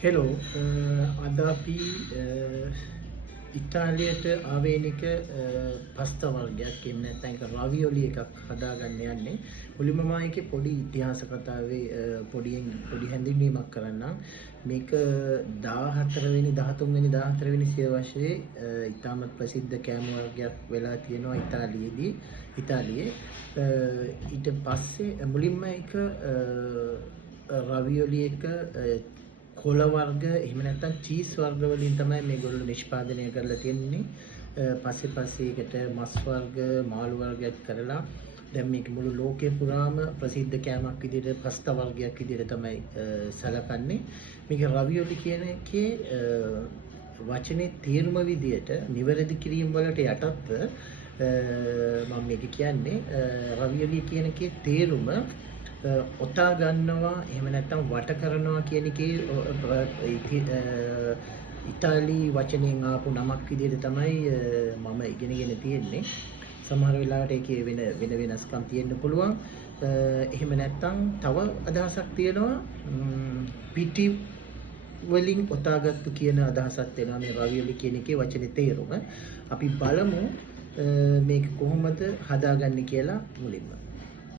Hello අද අපි ඉතාලියට ආවේනික පස්තා වර්ගයක් එහෙම නැත්නම් ඒක රවියොලි එකක් හදාගන්න යන්නේ. මුලින්ම මම ඒකේ පොඩි ඉතිහාස කතාවේ පොඩි හැඳින්වීමක් කරන්නම්. මේක 14 වෙනි 13 වෙනි 14 වෙනි සියවසේ ඉතාමත් ප්‍රසිද්ධ කෑම වර්ගයක් වෙලා තියෙනවා ඉතාලියේ. ඊට පස්සේ මුලින්ම ඒක රවියොලි එක කොළ වර්ග එහෙම නැත්නම් චීස් වර්ග වලින් තමයි මේගොල්ලෝ නිෂ්පාදනය කරලා තියෙන්නේ. පස්සේ ඒකට මස් වර්ග, මාළු වර්ගයක් කරලා දැන් මේක මුළු ලෝකේ පුරාම ප්‍රසිද්ධ කෑමක් විදිහට පස්තා වර්ගයක් විදිහට තමයි සැලකන්නේ. මේක රවියොලි කියන එකේ වචනේ තේරුම විදිහට නිවැරදි කිරීම වලට යටත්ව මම මේක කියන්නේ රවියොලි කියන එකේ තේරුම ඔතා ගන්නවා එහෙම නැත්නම් වට කරනවා කියන එකේ ඉතාලි වචනයෙන් ආපු නමක් විදිහට තමයි මම ඉගෙනගෙන තියෙන්නේ. සමහර වෙලාවට ඒකේ වෙන වෙනස්කම් තියෙන්න පුළුවන්. එහෙම නැත්නම් තව අදහසක් තියෙනවා පිටි වලින් ඔතාගත්තු කියන අදහසක් තියෙනවා මේ රවියොලි කියන එකේ වචනේ තේරුම. අපි බලමු මේක කොහොමද හදාගන්නේ කියලා මුලින්ම.